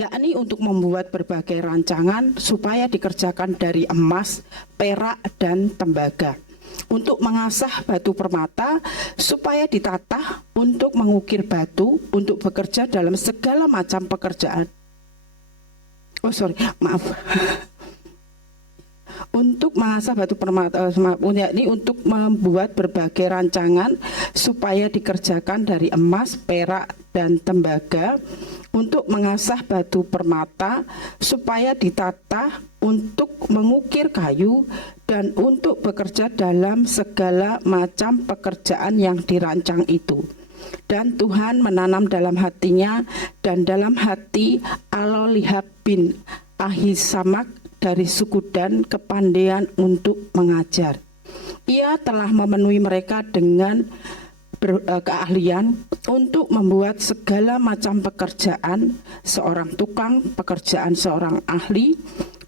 yakni untuk membuat berbagai rancangan supaya dikerjakan dari emas, perak, dan tembaga, untuk mengasah batu permata supaya ditata, untuk mengukir batu, untuk bekerja dalam segala macam pekerjaan. Untuk mengasah batu permata, yakni untuk membuat berbagai rancangan supaya dikerjakan dari emas, perak, dan tembaga, untuk mengasah batu permata supaya ditata, untuk mengukir kayu, dan untuk bekerja dalam segala macam pekerjaan yang dirancang itu. Dan Tuhan menanam dalam hatinya dan dalam hati Aholihab bin Ahisamak dari suku Dan kepandaian untuk mengajar. Ia telah memenuhi mereka dengan keahlian untuk membuat segala macam pekerjaan, seorang tukang pekerjaan, seorang ahli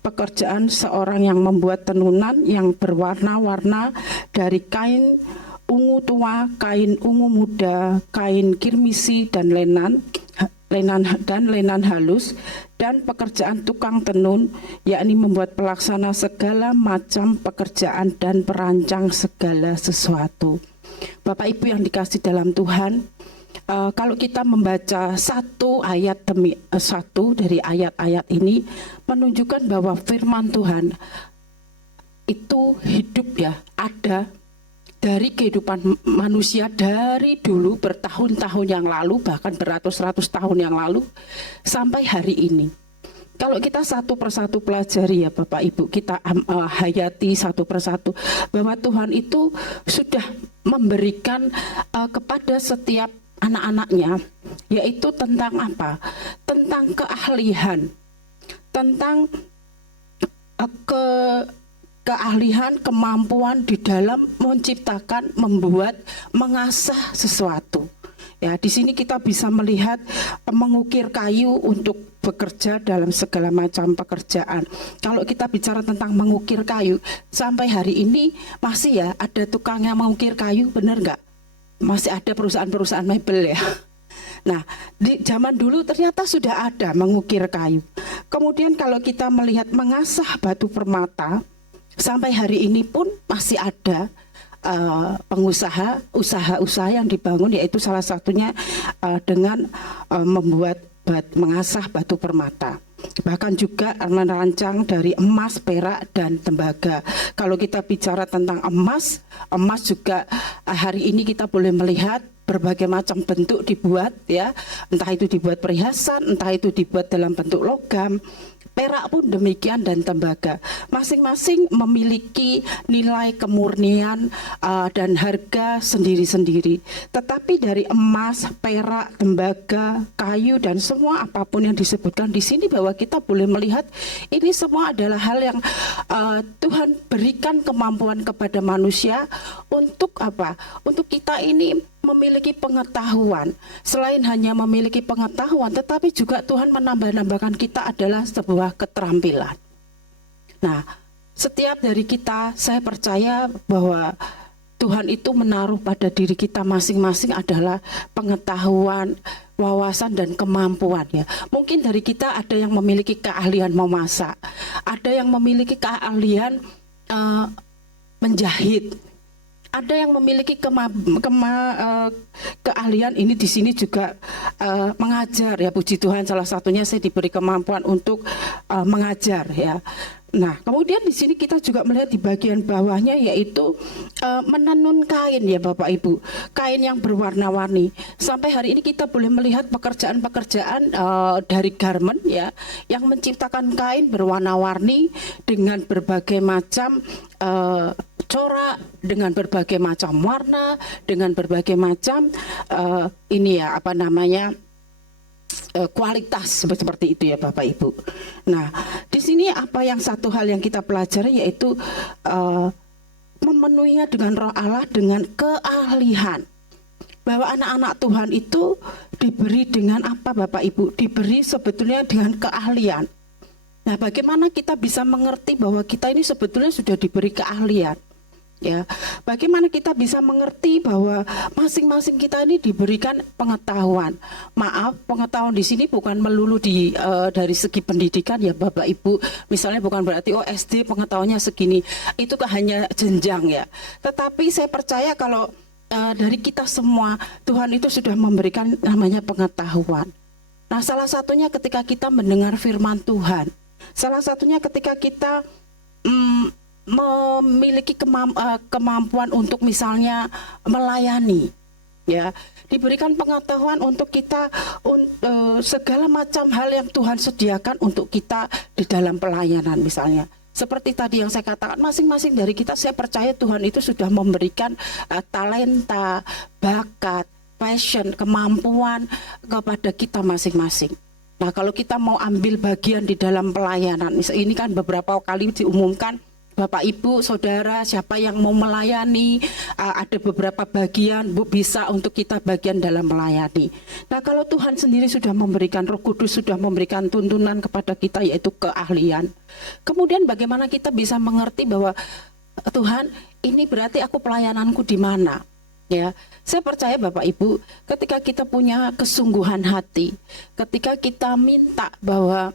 pekerjaan, seorang yang membuat tenunan yang berwarna-warna dari kain ungu tua, kain ungu muda, kain kirmisi dan lenan halus, dan pekerjaan tukang tenun, yakni membuat pelaksana segala macam pekerjaan dan perancang segala sesuatu. Bapak Ibu yang dikasih dalam Tuhan, kalau kita membaca satu ayat demi satu dari ayat-ayat ini menunjukkan bahwa firman Tuhan itu hidup ya, ada dari kehidupan manusia dari dulu bertahun-tahun yang lalu, bahkan beratus-ratus tahun yang lalu sampai hari ini. Kalau kita satu persatu pelajari ya Bapak Ibu, kita hayati satu persatu bahwa Tuhan itu sudah memberikan kepada setiap anak-anaknya, yaitu tentang apa? Tentang keahlian, tentang keahlian, kemampuan di dalam menciptakan, membuat, mengasah sesuatu. Ya, di sini kita bisa melihat mengukir kayu untuk bekerja dalam segala macam pekerjaan. Kalau kita bicara tentang mengukir kayu, sampai hari ini masih ya ada tukang yang mengukir kayu, benar nggak? Masih ada perusahaan-perusahaan mebel ya. Nah, di zaman dulu ternyata sudah ada mengukir kayu. Kemudian kalau kita melihat mengasah batu permata, sampai hari ini pun masih ada usaha-usaha yang dibangun, yaitu salah satunya dengan mengasah batu permata. Bahkan juga merancang dari emas, perak, dan tembaga. Kalau kita bicara tentang emas juga hari ini kita boleh melihat berbagai macam bentuk dibuat ya, entah itu dibuat perhiasan, entah itu dibuat dalam bentuk logam. Perak pun demikian, dan tembaga. Masing-masing memiliki nilai kemurnian dan harga sendiri-sendiri. Tetapi dari emas, perak, tembaga, kayu, dan semua apapun yang disebutkan di sini, bahwa kita boleh melihat ini semua adalah hal yang Tuhan berikan kemampuan kepada manusia untuk apa? Untuk kita ini memiliki pengetahuan. Selain hanya memiliki pengetahuan, tetapi juga Tuhan menambah-nambahkan kita adalah sebuah keterampilan. Nah, setiap dari kita, saya percaya bahwa Tuhan itu menaruh pada diri kita masing-masing adalah pengetahuan, wawasan, dan kemampuan ya. Mungkin dari kita ada yang memiliki keahlian memasak, ada yang memiliki keahlian menjahit, ada yang memiliki keahlian ini di sini juga mengajar ya, puji Tuhan, salah satunya saya diberi kemampuan untuk mengajar ya. Nah, kemudian di sini kita juga melihat di bagian bawahnya, yaitu menenun kain ya Bapak Ibu, kain yang berwarna-warni. Sampai hari ini kita boleh melihat pekerjaan-pekerjaan dari garment ya, yang menciptakan kain berwarna-warni dengan berbagai macam corak, dengan berbagai macam warna, dengan berbagai macam kualitas seperti itu ya Bapak Ibu. Nah, di sini apa yang satu hal yang kita pelajari, yaitu memenuhinya dengan Roh Allah, dengan keahlian. Bahwa anak-anak Tuhan itu diberi dengan apa Bapak Ibu? Diberi sebetulnya dengan keahlian. Nah, bagaimana kita bisa mengerti bahwa kita ini sebetulnya sudah diberi keahlian? Ya, bagaimana kita bisa mengerti bahwa masing-masing kita ini diberikan pengetahuan. Maaf, pengetahuan di sini bukan melulu dari segi pendidikan ya Bapak Ibu. Misalnya bukan berarti SD pengetahuannya segini. Itu hanya jenjang ya. Tetapi saya percaya kalau dari kita semua Tuhan itu sudah memberikan namanya pengetahuan. Nah, salah satunya ketika kita mendengar firman Tuhan. Salah satunya ketika kita memiliki kemampuan untuk misalnya melayani, ya, diberikan pengetahuan untuk kita segala macam hal yang Tuhan sediakan untuk kita di dalam pelayanan misalnya. Seperti tadi yang saya katakan, masing-masing dari kita saya percaya Tuhan itu sudah memberikan talenta, bakat, passion, kemampuan kepada kita masing-masing. Nah, kalau kita mau ambil bagian di dalam pelayanan, ini kan beberapa kali diumumkan, Bapak Ibu, Saudara, siapa yang mau melayani, ada beberapa bagian bisa untuk kita bagian dalam melayani. Nah, kalau Tuhan sendiri sudah memberikan, Roh Kudus sudah memberikan tuntunan kepada kita yaitu keahlian. Kemudian bagaimana kita bisa mengerti bahwa Tuhan, ini berarti aku pelayananku di mana? Ya, saya percaya Bapak Ibu, ketika kita punya kesungguhan hati, ketika kita minta bahwa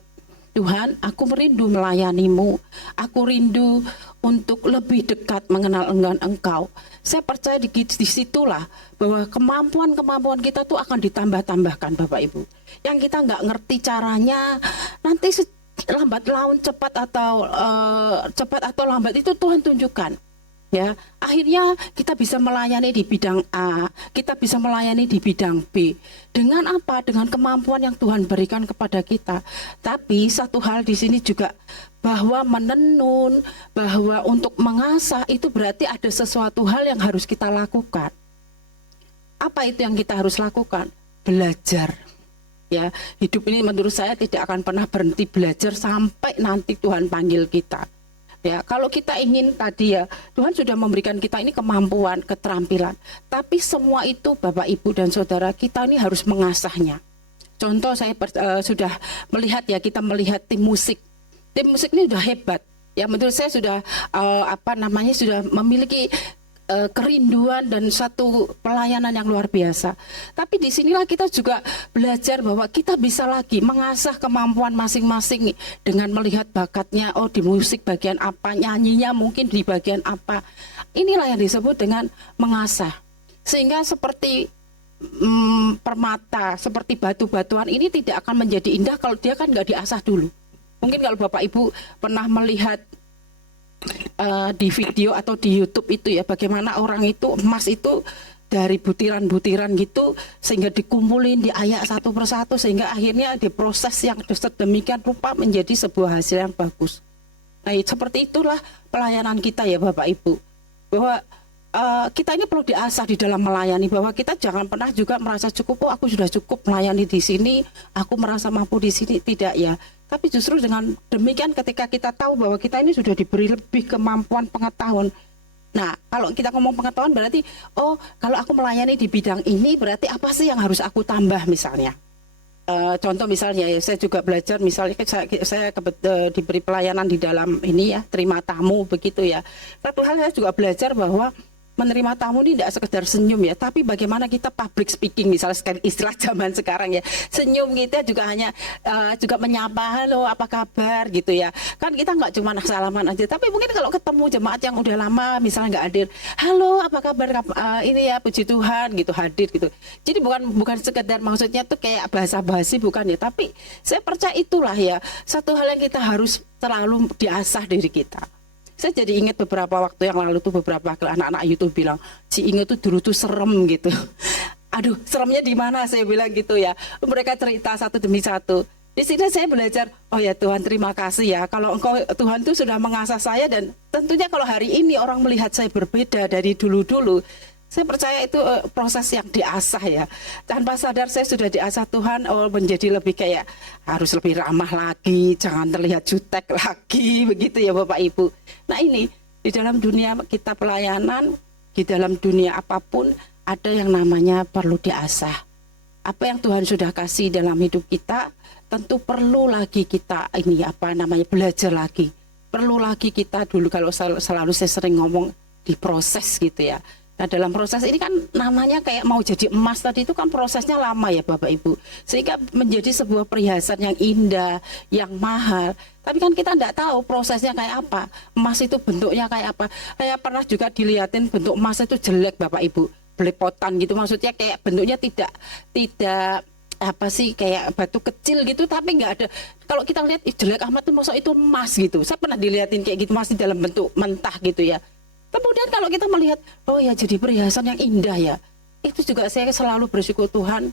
Tuhan, aku merindu melayanimu, aku rindu untuk lebih dekat mengenal Engkau. Saya percaya disitulah bahwa kemampuan-kemampuan kita tuh akan ditambah-tambahkan Bapak Ibu. Yang kita nggak ngerti caranya, nanti lambat laun cepat atau lambat itu Tuhan tunjukkan. Ya, akhirnya kita bisa melayani di bidang A, kita bisa melayani di bidang B. Dengan apa? Dengan kemampuan yang Tuhan berikan kepada kita. Tapi satu hal di sini juga bahwa menenun, bahwa untuk mengasah itu berarti ada sesuatu hal yang harus kita lakukan. Apa itu yang kita harus lakukan? Belajar. Ya, hidup ini menurut saya tidak akan pernah berhenti belajar sampai nanti Tuhan panggil kita. Ya, kalau kita ingin tadi ya, Tuhan sudah memberikan kita ini kemampuan, keterampilan. Tapi semua itu Bapak, Ibu, dan Saudara, kita ini harus mengasahnya. Contoh saya sudah melihat ya, kita melihat tim musik. Tim musik ini sudah hebat. Ya, menurut saya sudah sudah memiliki kerinduan dan satu pelayanan yang luar biasa. Tapi disinilah kita juga belajar bahwa kita bisa lagi mengasah kemampuan masing-masing dengan melihat bakatnya, oh di musik bagian apa, nyanyinya mungkin di bagian apa. Inilah yang disebut dengan mengasah. Sehingga seperti permata, seperti batu-batuan ini tidak akan menjadi indah kalau dia kan nggak diasah dulu. Mungkin kalau Bapak Ibu pernah melihat di video atau di YouTube itu ya, bagaimana orang itu emas itu dari butiran-butiran gitu sehingga dikumpulin, diayak satu persatu sehingga akhirnya diproses yang sedemikian rupa menjadi sebuah hasil yang bagus. Nah, seperti itulah pelayanan kita ya Bapak Ibu, bahwa kita ini perlu diasah di dalam melayani, bahwa kita jangan pernah juga merasa cukup, oh aku sudah cukup melayani di sini, aku merasa mampu di sini, tidak ya. Tapi justru dengan demikian ketika kita tahu bahwa kita ini sudah diberi lebih kemampuan pengetahuan. Nah, kalau kita ngomong pengetahuan berarti, oh kalau aku melayani di bidang ini berarti apa sih yang harus aku tambah misalnya. Contoh misalnya ya, saya juga belajar misalnya saya diberi pelayanan di dalam ini ya, terima tamu begitu ya. Satu hal saya juga belajar bahwa menerima tamu ini tidak sekedar senyum ya, tapi bagaimana kita public speaking misalnya istilah zaman sekarang ya, senyum kita juga hanya juga menyapa, halo apa kabar gitu ya, kan kita nggak cuma salaman aja, tapi mungkin kalau ketemu jemaat yang udah lama misalnya nggak hadir, halo apa kabar, ini ya puji Tuhan gitu, hadir gitu. Jadi bukan sekedar maksudnya tuh kayak basa-basi, bukan ya, tapi saya percaya itulah ya satu hal yang kita harus selalu diasah diri kita. Saya jadi ingat beberapa waktu yang lalu tuh beberapa anak-anak YouTube bilang, si Inge tuh dulu tuh serem gitu. Aduh, seremnya di mana saya bilang gitu ya. Mereka cerita satu demi satu. Di sini saya belajar, oh ya Tuhan terima kasih ya. Kalau Engkau Tuhan tuh sudah mengasah saya, dan tentunya kalau hari ini orang melihat saya berbeda dari dulu-dulu, saya percaya itu proses yang diasah ya. Tanpa sadar saya sudah diasah Tuhan, menjadi lebih kayak harus lebih ramah lagi, jangan terlihat jutek lagi, begitu ya Bapak Ibu. Nah ini, di dalam dunia kita pelayanan, di dalam dunia apapun, ada yang namanya perlu diasah. Apa yang Tuhan sudah kasih dalam hidup kita, tentu perlu lagi kita belajar lagi. Perlu lagi kita dulu, kalau selalu saya sering ngomong, diproses gitu ya. Nah dalam proses ini kan namanya kayak mau jadi emas tadi itu kan prosesnya lama ya Bapak Ibu. Sehingga menjadi sebuah perhiasan yang indah, yang mahal. Tapi kan kita tidak tahu prosesnya kayak apa. Emas itu bentuknya kayak apa. Saya pernah juga dilihatin bentuk emas itu jelek Bapak Ibu. Belepotan gitu, maksudnya kayak bentuknya tidak apa sih, kayak batu kecil gitu, tapi nggak ada. Kalau kita lihat jelek amat tuh, masa itu emas gitu. Saya pernah dilihatin kayak gitu, masih dalam bentuk mentah gitu ya. Kemudian kalau kita melihat, oh ya jadi perhiasan yang indah ya. Itu juga saya selalu bersyukur Tuhan.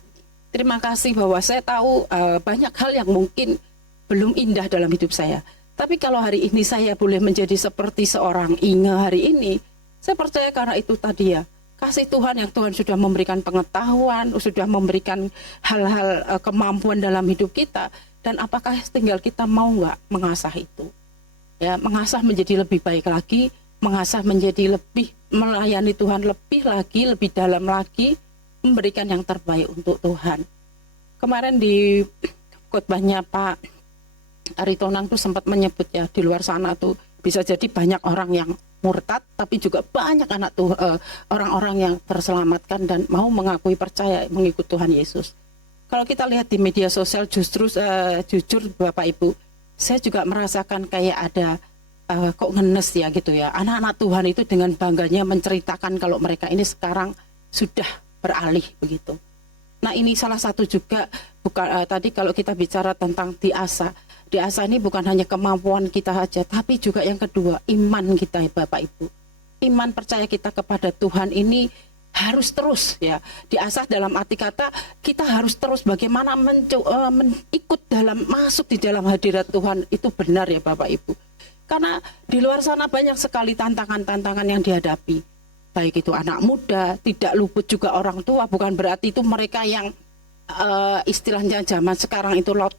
Terima kasih bahwa saya tahu banyak hal yang mungkin belum indah dalam hidup saya. Tapi kalau hari ini saya boleh menjadi seperti seorang Inge hari ini, saya percaya karena itu tadi ya. Kasih Tuhan yang Tuhan sudah memberikan pengetahuan, sudah memberikan hal-hal kemampuan dalam hidup kita. Dan apakah tinggal kita mau nggak mengasah itu? Ya, mengasah menjadi lebih baik lagi, mengasah menjadi lebih melayani Tuhan lebih lagi, lebih dalam lagi, memberikan yang terbaik untuk Tuhan. Kemarin di khotbahnya Pak Aritonang tuh sempat menyebut ya, di luar sana tuh bisa jadi banyak orang yang murtad, tapi juga banyak anak tuh orang-orang yang terselamatkan dan mau mengakui percaya mengikut Tuhan Yesus. Kalau kita lihat di media sosial justru jujur Bapak Ibu, saya juga merasakan kayak ada kok ngenes ya gitu ya. Anak-anak Tuhan itu dengan bangganya menceritakan kalau mereka ini sekarang sudah beralih begitu. Nah ini salah satu juga bukan tadi kalau kita bicara tentang diasah. Diasah ini bukan hanya kemampuan kita saja, tapi juga yang kedua iman kita ya Bapak Ibu. Iman percaya kita kepada Tuhan ini harus terus ya diasah, dalam arti kata kita harus terus bagaimana ikut dalam, masuk di dalam hadirat Tuhan itu benar ya Bapak Ibu. Karena di luar sana banyak sekali tantangan-tantangan yang dihadapi. Baik itu anak muda, tidak luput juga orang tua. Bukan berarti itu mereka yang istilahnya zaman sekarang itu lock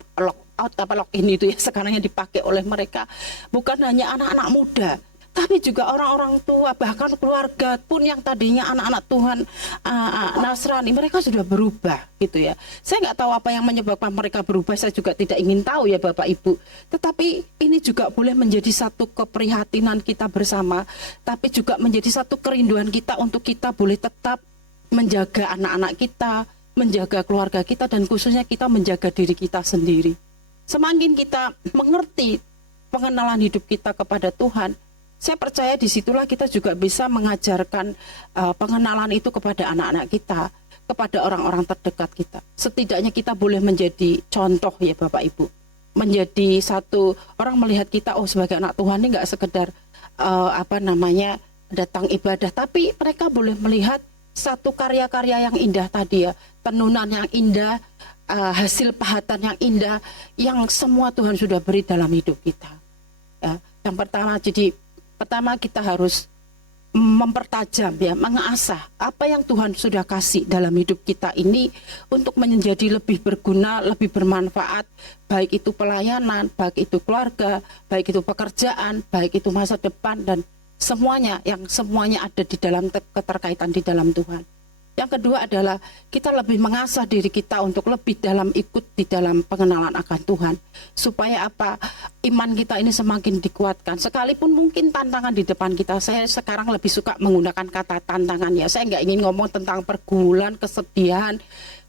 in itu ya, sekarang yang dipakai oleh mereka. Bukan hanya anak-anak muda, tapi juga orang-orang tua, bahkan keluarga pun yang tadinya anak-anak Tuhan Nasrani, mereka sudah berubah gitu ya. Saya nggak tahu apa yang menyebabkan mereka berubah, saya juga tidak ingin tahu ya Bapak Ibu. Tetapi ini juga boleh menjadi satu keprihatinan kita bersama, tapi juga menjadi satu kerinduan kita untuk kita boleh tetap menjaga anak-anak kita, menjaga keluarga kita, dan khususnya kita menjaga diri kita sendiri. Semakin kita mengerti pengenalan hidup kita kepada Tuhan, saya percaya disitulah kita juga bisa mengajarkan pengenalan itu kepada anak-anak kita, kepada orang-orang terdekat kita. Setidaknya kita boleh menjadi contoh ya Bapak Ibu. Menjadi satu orang melihat kita, oh sebagai anak Tuhan ini nggak sekedar datang ibadah, tapi mereka boleh melihat satu karya-karya yang indah tadi ya, tenunan yang indah, hasil pahatan yang indah, yang semua Tuhan sudah beri dalam hidup kita. Ya, yang pertama kita harus mempertajam ya, mengasah apa yang Tuhan sudah kasih dalam hidup kita ini untuk menjadi lebih berguna, lebih bermanfaat, baik itu pelayanan, baik itu keluarga, baik itu pekerjaan, baik itu masa depan, dan semuanya ada di dalam keterkaitan di dalam Tuhan. Yang kedua adalah kita lebih mengasah diri kita untuk lebih dalam ikut di dalam pengenalan akan Tuhan. Supaya apa? Iman kita ini semakin dikuatkan. Sekalipun mungkin tantangan di depan kita, saya sekarang lebih suka menggunakan kata tantangan ya. Saya nggak ingin ngomong tentang pergumulan, kesedihan,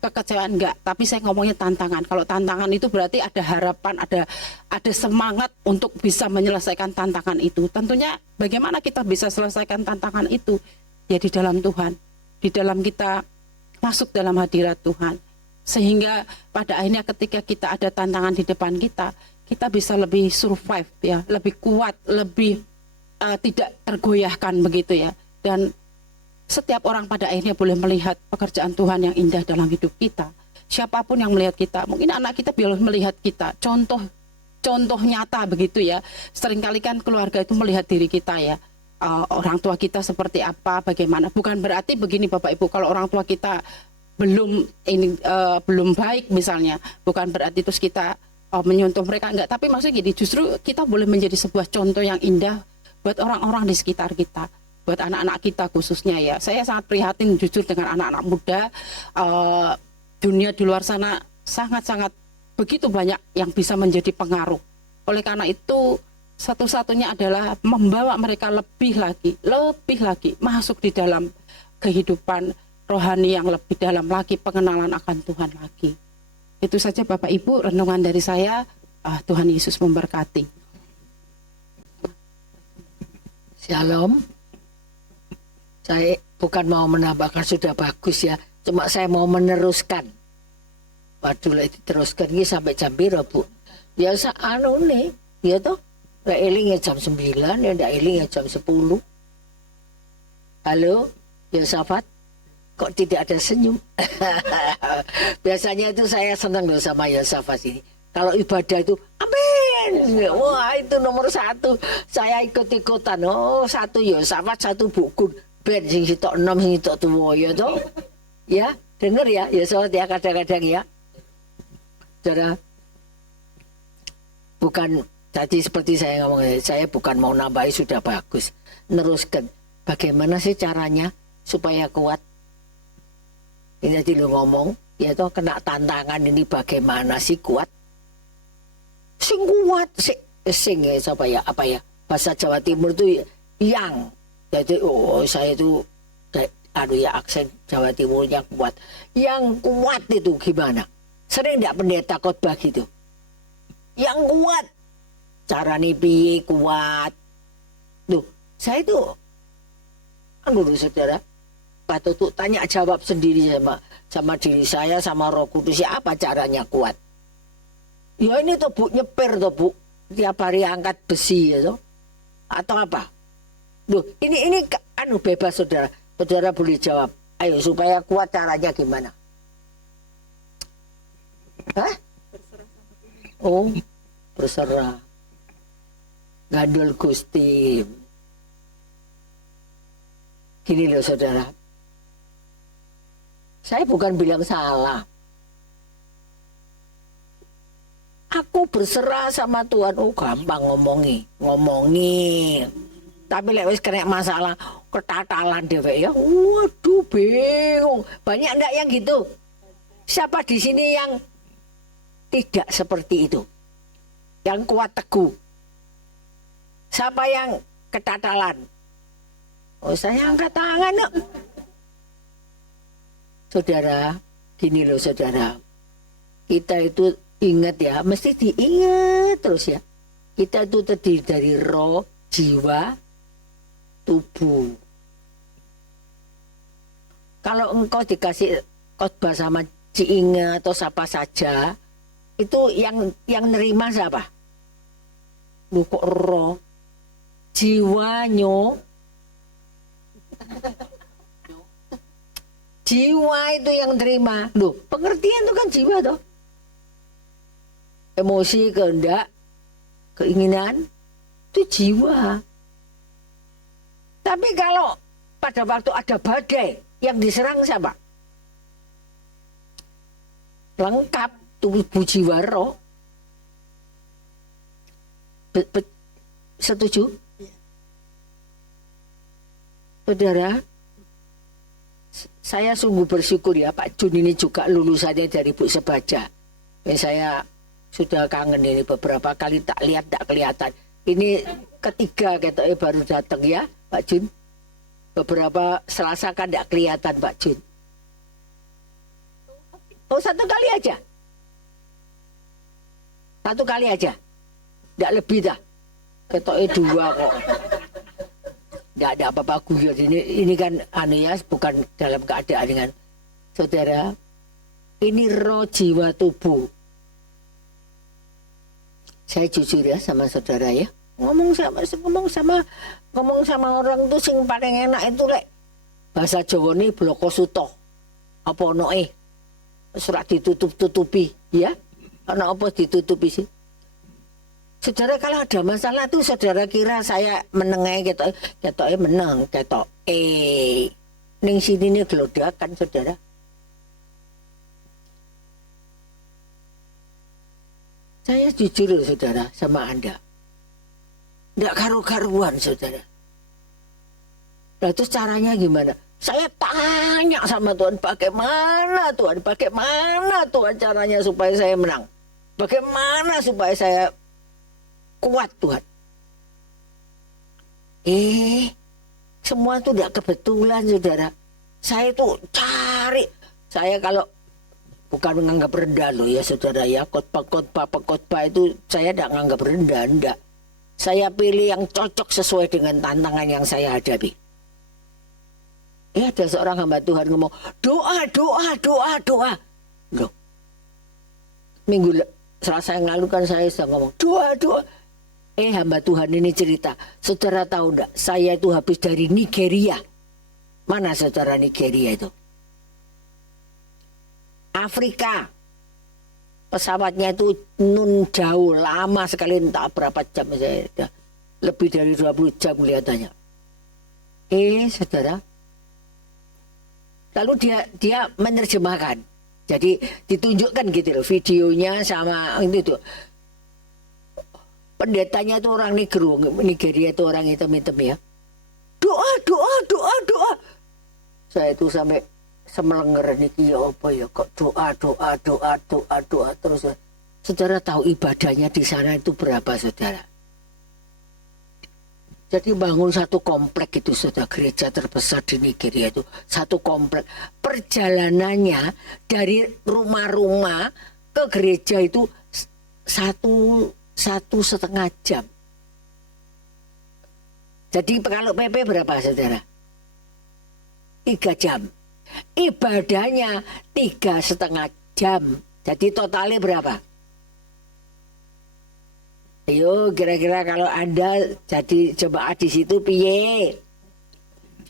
kekecewaan, enggak. Tapi saya ngomongnya tantangan. Kalau tantangan itu berarti ada harapan, ada semangat untuk bisa menyelesaikan tantangan itu. Tentunya bagaimana kita bisa selesaikan tantangan itu? Ya di dalam Tuhan. Di dalam kita masuk dalam hadirat Tuhan, sehingga pada akhirnya ketika kita ada tantangan di depan kita, kita bisa lebih survive ya, lebih kuat, lebih tidak tergoyahkan begitu ya. Dan setiap orang pada akhirnya boleh melihat pekerjaan Tuhan yang indah dalam hidup kita. Siapapun yang melihat kita, mungkin anak kita boleh melihat kita, contoh nyata begitu ya. Seringkali kan keluarga itu melihat diri kita ya. Orang tua kita seperti apa, bagaimana. Bukan berarti begini Bapak Ibu, kalau orang tua kita belum baik misalnya, bukan berarti terus kita menyontoh mereka, enggak. Tapi maksudnya gini, justru kita boleh menjadi sebuah contoh yang indah buat orang-orang di sekitar kita, buat anak-anak kita khususnya ya. Saya sangat prihatin jujur dengan anak-anak muda. Dunia di luar sana sangat-sangat begitu banyak yang bisa menjadi pengaruh. Oleh karena itu satu-satunya adalah membawa mereka lebih lagi masuk di dalam kehidupan rohani yang lebih dalam lagi, pengenalan akan Tuhan lagi. Itu saja Bapak Ibu renungan dari saya. Tuhan Yesus memberkati. Shalom. Saya bukan mau menambahkan, sudah bagus ya. Cuma saya mau meneruskan. Waduh, diteruskan ini sampai jam berapa, Bu? Ya nih, ya toh. Nggak eling ya jam 9, ya nggak eling ya jam 10. Halo, Yosafat? Kok tidak ada senyum? Biasanya itu saya senang loh sama Yosafat ini. Kalau ibadah itu, amin. Wah, itu nomor 1. Saya ikut-ikutan. Oh, 1 Yosafat, 1 buku. Ben sing sitok 6, sing sitok tuwa ya toh. Ya, denger ya Yosafat ya kadang-kadang ya. Saudara, bukan tadi seperti saya ngomong, saya bukan mau nambahi, sudah bagus. Neruskan. Bagaimana sih caranya supaya kuat? Ini tadi lu ngomong, ya toh kena tantangan ini bagaimana sih kuat? Sing kuat, sing ya siapa ya, apa ya? Bahasa Jawa Timur itu yang. Jadi saya itu ya aksen Jawa Timurnya kuat. Yang kuat itu gimana? Sering enggak pendeta khotbah gitu? Yang kuat. Cara nih piye kuat. Tuh, saya itu saudara, patut tuh tanya jawab sendiri sama diri saya, sama Roh Kudus, ya apa caranya kuat? Ya ini tuh Bu, nyeper tuh Bu, tiap hari angkat besi ya tuh. Atau apa? Duh, ini bebas saudara. Saudara boleh jawab. Ayo supaya kuat caranya gimana? Hah? Oh, berserah. Gandul Gusti. Gini loh saudara. Saya bukan bilang salah. Aku berserah sama Tuhan. Oh gampang ngomongi. Tapi lek wis kena masalah ketatalan dhewe ya. Waduh bingung. Banyak enggak yang gitu? Siapa di sini yang tidak seperti itu? Yang kuat teguh. Siapa yang ketatalan? Oh saya angkat tangan no. Saudara, gini loh saudara. Kita itu ingat ya, mesti diingat terus ya. Kita itu terdiri dari roh, jiwa, tubuh. Kalau engkau dikasih khotbah sama Ciinga atau siapa saja, itu yang nerima siapa? Lu kok roh, jiwanyo. Jiwa itu yang terima. Loh, pengertian itu kan jiwa toh. Emosi, kehendak, keinginan itu jiwa. Tapi kalau pada waktu ada badai, yang diserang siapa? Lengkap tubuh jiwa roh. Setuju? Saudara, saya sungguh bersyukur ya Pak Jun ini juga lulusannya dari Bu Sebaja. Saya sudah kangen ini beberapa kali tak lihat, tak kelihatan. Ini ketiga katanya baru datang ya Pak Jun. Beberapa Selasa kan tidak kelihatan Pak Jun. Oh 1 kali aja. 1 kali aja. Tidak lebih dah. Ketoknya 2 kok. Tidak ada apa-apa guyon. Ini kan ya, bukan dalam keadaan dengan saudara. Ini roh, jiwa, tubuh. Saya jujur ya sama saudara ya. Ngomong sama orang tuh sing paling enak itu lek bahasa Jawa nih bloko suto. Apa noe? Surat ditutup-tutupi ya. Karena apa ditutupi sih? Saudara kalau ada masalah tuh saudara kira saya menengai ketok menang ketok ning sini nih gelodakan saudara. Saya jujur loh saudara sama Anda. Nggak karu-karuan saudara. Nah terus caranya gimana? Saya tanya sama Tuhan, bagaimana Tuhan caranya supaya saya menang? Bagaimana supaya saya kuat Tuhan? Semua itu tidak kebetulan, saudara. Saya tuh cari, saya kalau bukan menganggap rendah loh ya saudara ya, khotbah itu saya tidak menganggap rendah, enggak. Saya pilih yang cocok sesuai dengan tantangan yang saya hadapi. Ada seorang hamba Tuhan ngomong, doa. Loh, Selasa yang lalu kan saya sudah ngomong, doa. Hamba Tuhan ini cerita, saudara tahu enggak, saya itu habis dari Nigeria. Mana saudara Nigeria itu? Afrika. Pesawatnya itu jauh, lama sekali, entah berapa jam, saya lebih dari 20 jam kelihatannya. Saudara, lalu dia menerjemahkan. Jadi ditunjukkan gitu loh videonya sama itu tuh. Pendetanya itu orang Nigeria itu orang hitam-hitam ya. Doa. Saya itu sampai semelenger niki ya apa ya, kok doa terus. Saudara tahu ibadahnya di sana itu berapa, saudara? Jadi bangun satu komplek itu, saudara, gereja terbesar di Nigeria itu satu komplek. Perjalanannya dari rumah-rumah ke gereja itu satu setengah jam. Jadi kalau PP berapa, saudara? 3 jam. Ibadahnya 3,5 jam. Jadi totalnya berapa? Ayo kira-kira kalau Anda jadi jemaah di situ piye?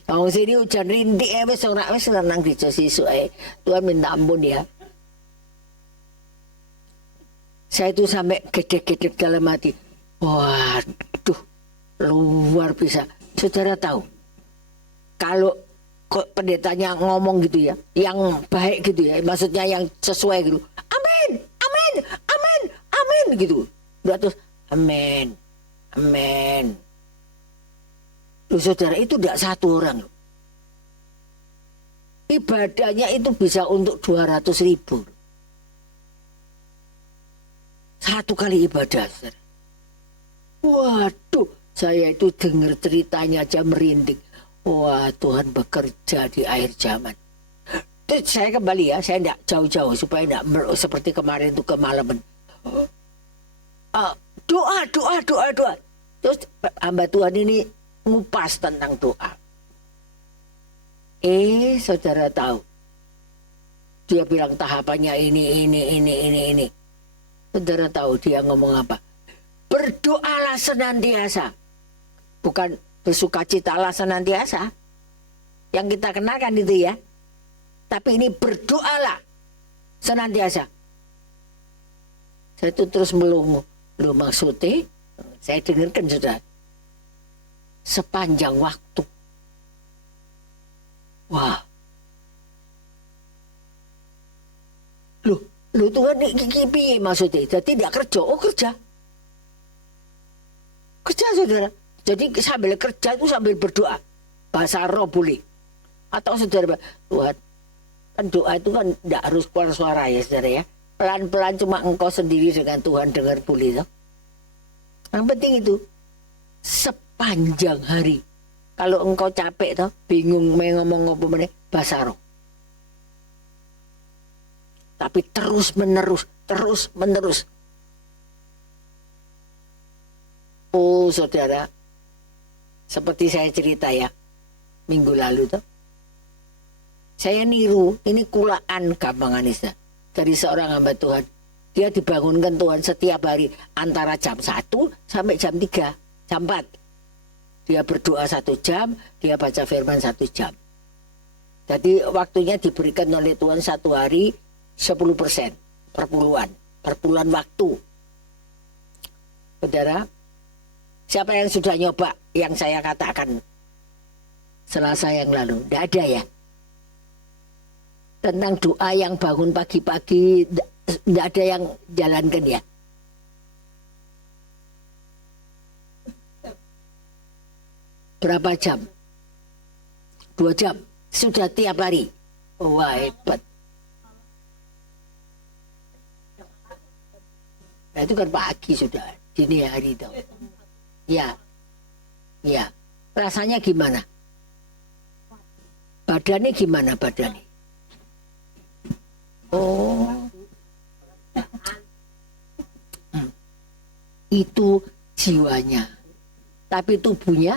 Wong sini hujan rintik wis nang gereja sesuk Tuhan minta ampun ya. Saya itu sampai gede-gede dalam hati. Waduh, luar biasa. Saudara tahu, kalau pendetanya ngomong gitu ya, yang baik gitu ya, maksudnya yang sesuai gitu. Amin gitu. Terus amin. Loh saudara, itu tidak satu orang. Ibadahnya itu bisa untuk 200.000. Satu kali ibadah, saudara. Waduh, saya itu dengar ceritanya aja merinding. Wah, Tuhan bekerja di akhir zaman. Terus saya kembali ya, saya tidak jauh-jauh supaya tidak seperti kemarin itu kemalaman. Doa. Terus hamba Tuhan ini ngupas tentang doa. Saudara tahu, dia bilang tahapannya ini. Saudara tahu dia ngomong apa? Berdoalah senantiasa. Bukan bersukacitalah senantiasa. Yang kita kenakan itu ya. Tapi ini berdoalah senantiasa. Saya itu terus melongo. Loh maksudnya, saya dengarkan sudah. Sepanjang waktu. Wah. Loh Tuhan ini maksudnya. Jadi tidak kerja. Kerja. Kerja saudara. Jadi sambil kerja itu sambil berdoa. Bahasa roh boleh. Atau saudara, Tuhan, kan doa itu kan tidak harus keluar suara ya saudara ya. Pelan-pelan cuma engkau sendiri dengan Tuhan dengar boleh. Toh? Yang penting itu sepanjang hari. Kalau engkau capek toh, bingung ngomong apa meneh, bahasa roh. Tapi terus menerus. Oh saudara, seperti saya cerita ya, minggu lalu tuh. Saya niru, ini kulaan gampangan Isa. Dari seorang hamba Tuhan. Dia dibangunkan Tuhan setiap hari antara jam 1 sampai jam 3, jam 4. Dia berdoa 1 jam, dia baca firman 1 jam. Jadi waktunya diberikan oleh Tuhan 1 hari 10%, perpuluhan waktu. Saudara, siapa yang sudah nyoba yang saya katakan Selasa yang lalu? Tidak ada ya? Tentang doa yang bangun pagi-pagi, tidak ada yang jalankan ya? Berapa jam? 2 jam? Sudah tiap hari? Wah hebat. Nah, itu kan pagi sudah, dini hari itu. Ya. Rasanya gimana? Badannya gimana badannya? Oh. Itu jiwanya. Tapi tubuhnya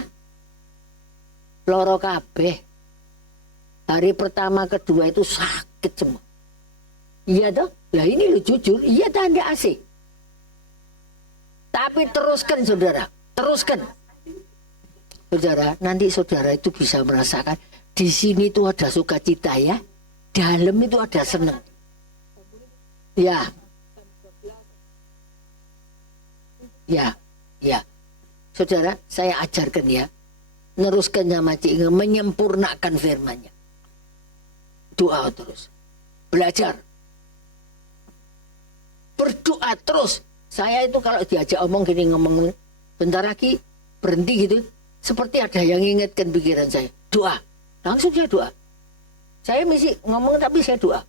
loro kabeh. Hari pertama kedua itu sakit semua. Iya toh? Lah ini lo jujur, iya tanda AC. Tapi teruskan saudara, teruskan. Saudara, nanti saudara itu bisa merasakan di sini itu ada sukacita ya. Dalam itu ada seneng. Ya. Ya, ya. Saudara, saya ajarkan ya. Neruskan sama Cik Inge, menyempurnakan firman-Nya. Doa terus. Belajar. Berdoa terus. Saya itu kalau diajak omong gini, ngomong bentar lagi berhenti gitu. Seperti ada yang ingatkan pikiran saya. Doa. Langsung saya doa. Saya mesti ngomong tapi saya doa.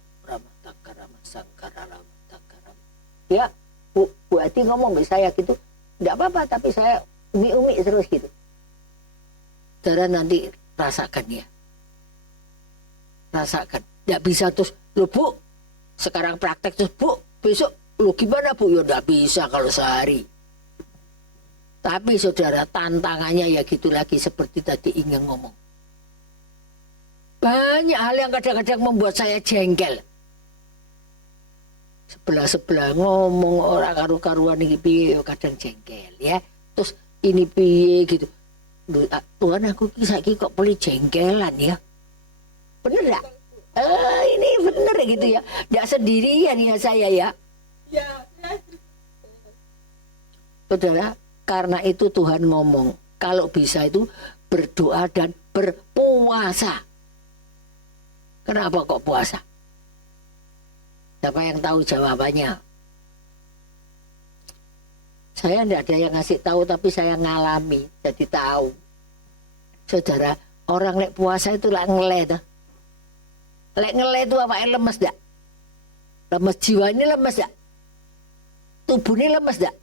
Ya, Bu Ati ngomong ke saya gitu. Tidak apa-apa, tapi saya umi-umi terus gitu. Saudara nanti rasakan ya. Rasakan. Tidak bisa terus, loh Bu, sekarang praktek terus Bu, besok, loh gimana Bu? Ya tidak bisa kalau sehari. Tapi saudara, tantangannya ya gitu lagi seperti tadi ingin ngomong. Banyak hal yang kadang-kadang membuat saya jengkel. Sebelah-sebelah ngomong orang karu-karuan ini piye kadang jengkel ya. Terus ini piye gitu. Tuhan aku saiki kok boleh jengkelan ya. Bener gak? Ini bener gitu ya. Gak sendirian ya saya ya. Saudara, karena itu Tuhan ngomong. Kalau bisa itu berdoa dan berpuasa. Kenapa kok puasa? Siapa yang tahu jawabannya? Saya tidak ada yang ngasih tahu, tapi saya ngalami, jadi tahu. Saudara, orang lek puasa itu lek ngele tuh. Lek ngele itu apa? Lemes dak? Lemes jiwa ini lemes dak? Tubuh ini lemes dak?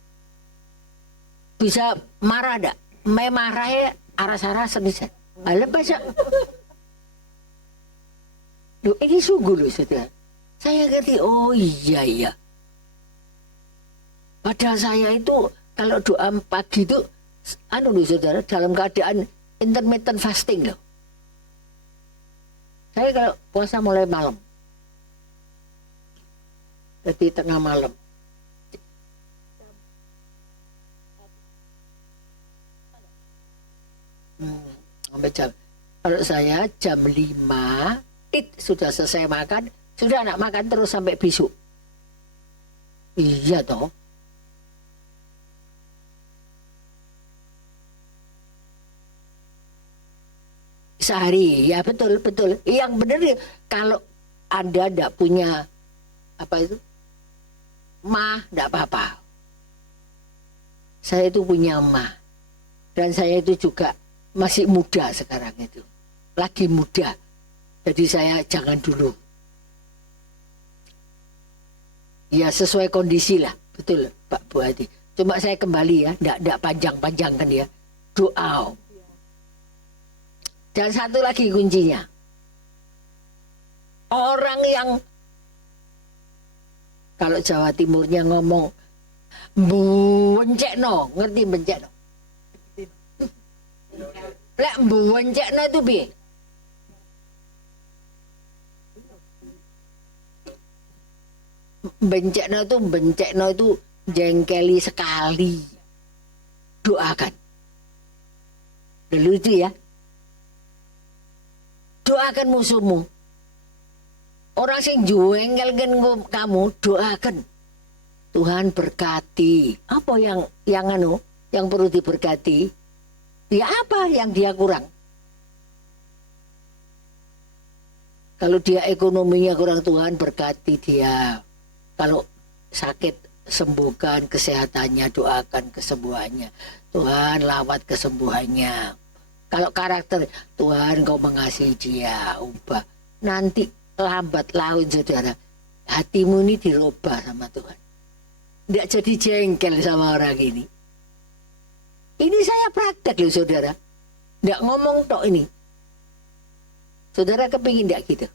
Bisa marah dak? Marahnya aras-aras senisan. Lemes ya? Loh, ini sungguh loh saudara. Saya ngerti, oh iya. Padahal saya itu kalau doa pagi itu, loh saudara, dalam keadaan intermittent fasting loh. Saya kalau puasa mulai malam. Jadi tengah malam. Sampai jam. Kalau saya jam 5, sudah selesai makan. Sudah anak makan terus sampai besok. Iya toh. Sehari, ya betul. Yang benar ya, kalau Anda tidak punya apa itu, tidak apa-apa. Saya itu punya dan saya itu juga masih muda sekarang itu, lagi muda. Jadi saya jangan dulu. Ya sesuai kondisi lah, betul Pak Bu Hadi. Cuma saya kembali ya, tidak panjang-panjangkan ya. Doa. Dan satu lagi kuncinya. Orang yang kalau Jawa Timurnya ngomong bencekno, ngerti bencekno? Lek bencekno itu piye? Bencekno itu jengkeli sekali. Doakan. Dulu itu ya. Doakan musuhmu. Orang sing jengkelkan kamu, doakan. Tuhan berkati. Apa yang perlu diberkati? Ya apa yang dia kurang? Kalau dia ekonominya kurang, Tuhan berkati dia. Kalau sakit, sembuhkan kesehatannya, doakan kesembuhannya. Tuhan lawat kesembuhannya. Kalau karakter, Tuhan kau mengasihi dia, ubah. Nanti lambat laun saudara, hatimu ini dirubah sama Tuhan. Tidak jadi jengkel sama orang ini. Ini saya praktek loh saudara. Nggak ngomong tok ini. Saudara kepingin nggak gitu?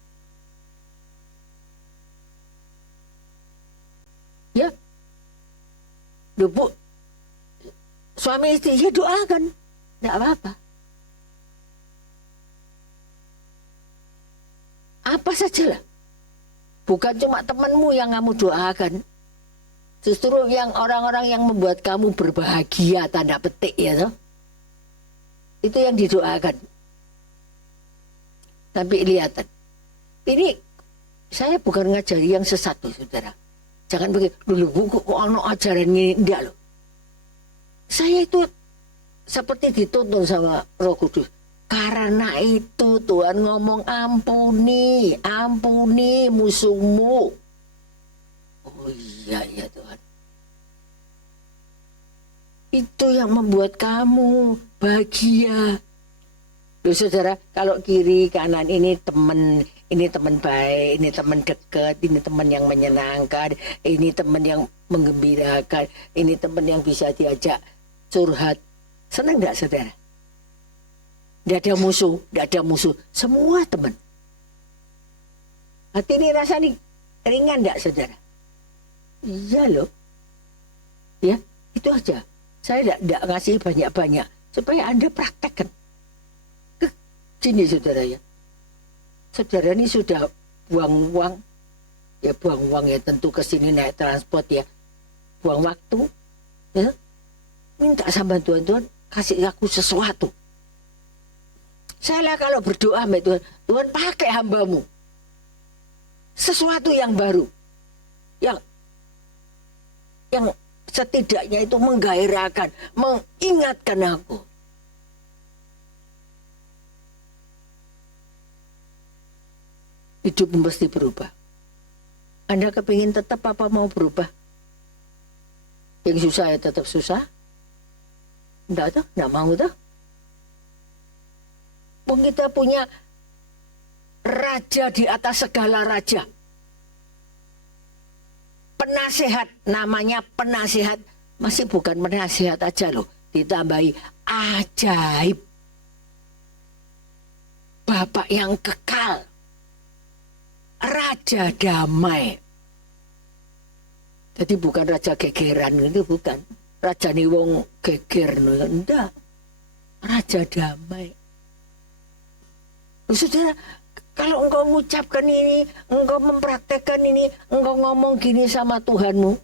Ya, Duh, Bu, suami istri ya doakan, nggak apa-apa. Apa saja lah. Bukan cuma temanmu yang kamu doakan. Justru yang orang-orang yang membuat kamu berbahagia, tanda petik ya toh. Itu yang didoakan. Tapi lihat, ini saya bukan ngajari yang sesat loh saudara. Jangan begitu, dulu buku kok ono ajaran ini, enggak loh. Saya itu seperti dituntun sama Roh Kudus. Karena itu Tuhan ngomong ampuni, ampuni musuhmu. Oh iya, iya Tuhan. Itu yang membuat kamu bahagia. Loh saudara, kalau kiri kanan ini teman baik, ini teman dekat, ini teman yang menyenangkan, ini teman yang menggembirakan, ini teman yang bisa diajak curhat. Senang enggak saudara? Tidak ada musuh, tidak ada musuh. Semua teman. Hati ini rasanya ringan enggak saudara? Iya loh. Ya, itu aja. Saya tidak ngasih banyak-banyak. Supaya Anda praktekkan. Sini saudara ya. Saudara ini sudah buang uang. Ya buang uang ya tentu ke sini naik transport ya. Buang waktu. Ya. Minta sama Tuhan, kasih aku sesuatu. Saya kalau berdoa sama Tuhan, Tuhan pakai hambamu. Sesuatu yang baru. Yang setidaknya itu menggairahkan, mengingatkan aku. Hidup mesti berubah. Anda kepingin tetap apa mau berubah? Yang susah ya tetap susah. Enggak mau tuh. Kita punya raja di atas segala raja. Penasehat, namanya penasehat. Masih bukan penasehat aja loh. Ditambahi ajaib. Bapak yang kekal. Raja damai. Jadi bukan raja gegeran itu bukan. Raja nih wong geger enggak. Raja damai. Saudara, kalau engkau mengucapkan ini, engkau mempraktekkan ini, engkau ngomong gini sama Tuhanmu.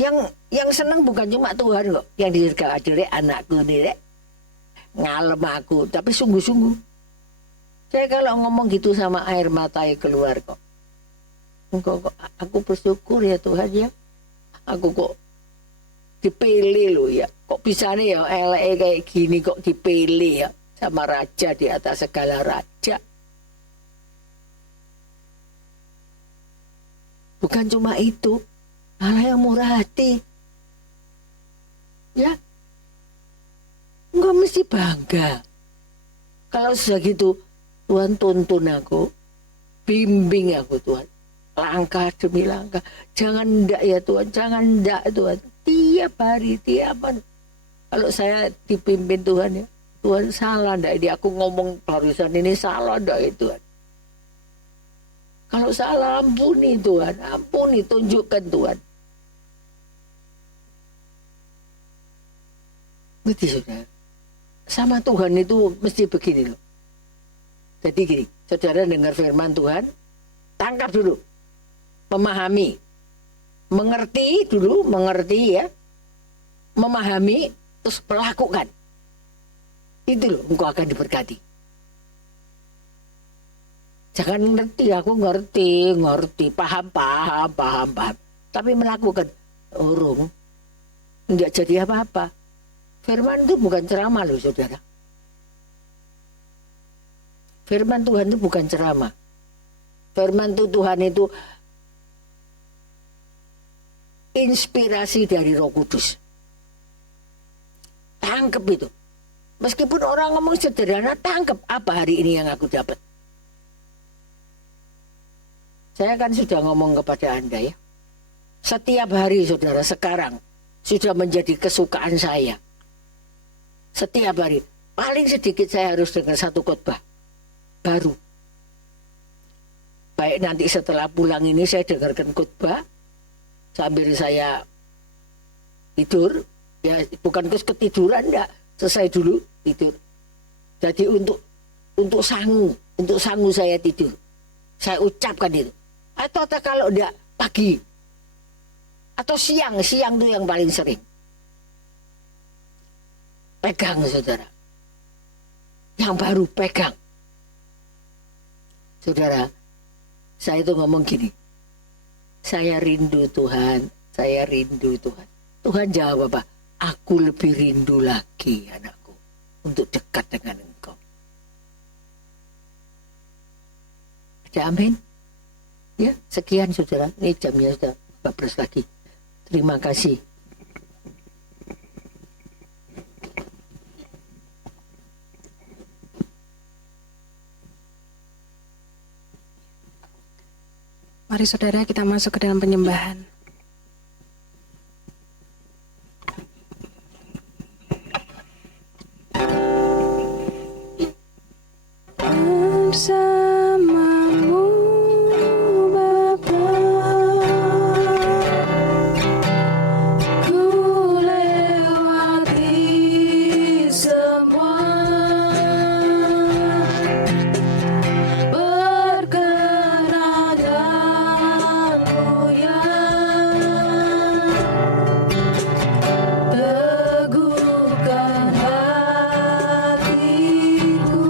Yang senang bukan cuma Tuhan kok, yang di surga ada anakku nih, ngalem aku, tapi sungguh-sungguh. Saya kalau ngomong gitu sama air mata keluar kok. Aku bersyukur ya Tuhan ya. Aku kok dipilih loh ya. Kok bisa nih ya elek kayak gini kok dipilih ya. Sama raja di atas segala raja. Bukan cuma itu. Allah yang murah hati. Ya. Enggak mesti bangga. Kalau sudah gitu, Tuhan tuntun aku. Bimbing aku Tuhan. Langkah demi langkah. Jangan ndak ya Tuhan. Jangan ndak Tuhan. Tiap hari, tiap hari. Kalau saya dipimpin Tuhan ya. Tuhan salah ndak ini aku ngomong barusan ini salah ndak itu Tuhan. Kalau salah ampuni Tuhan, ampuni tunjukkan Tuhan. Ngerti saudara? Sama Tuhan itu mesti begini loh. Jadi gini, saudara dengar firman Tuhan, tangkap dulu, memahami, mengerti dulu, mengerti ya, memahami, terus melakukan. Itu loh, engkau akan diberkati. Jangan ngerti, aku ngerti, paham. Tapi melakukan, urung, enggak jadi apa-apa. Firman itu bukan ceramah loh saudara. Firman Tuhan itu bukan ceramah. Firman Tuhan itu inspirasi dari Roh Kudus. Tangkep itu. Meskipun orang ngomong sederhana, tangkep apa hari ini yang aku dapat. Saya kan sudah ngomong kepada Anda ya. Setiap hari saudara sekarang sudah menjadi kesukaan saya. Setiap hari paling sedikit saya harus dengar satu khotbah baru. Baik nanti setelah pulang ini saya dengarkan khotbah sambil saya tidur, ya bukan ketiduran enggak, selesai dulu tidur. Jadi untuk sangu saya tidur. Saya ucapkan itu. Atau kalau enggak pagi atau siang tuh yang paling sering. Pegang saudara. Yang baru pegang. Saudara, saya itu ngomong gini. Saya rindu Tuhan, saya rindu Tuhan. Tuhan jawab apa? Aku lebih rindu lagi anakku untuk dekat dengan engkau. Ada amin? Ya, sekian saudara. Ini jamnya sudah 14 lagi. Terima kasih. Mari saudara kita masuk ke dalam penyembahan. Bersamamu Bapa, ku lewati semua berkenan dan mulia, teguhkan hatiku.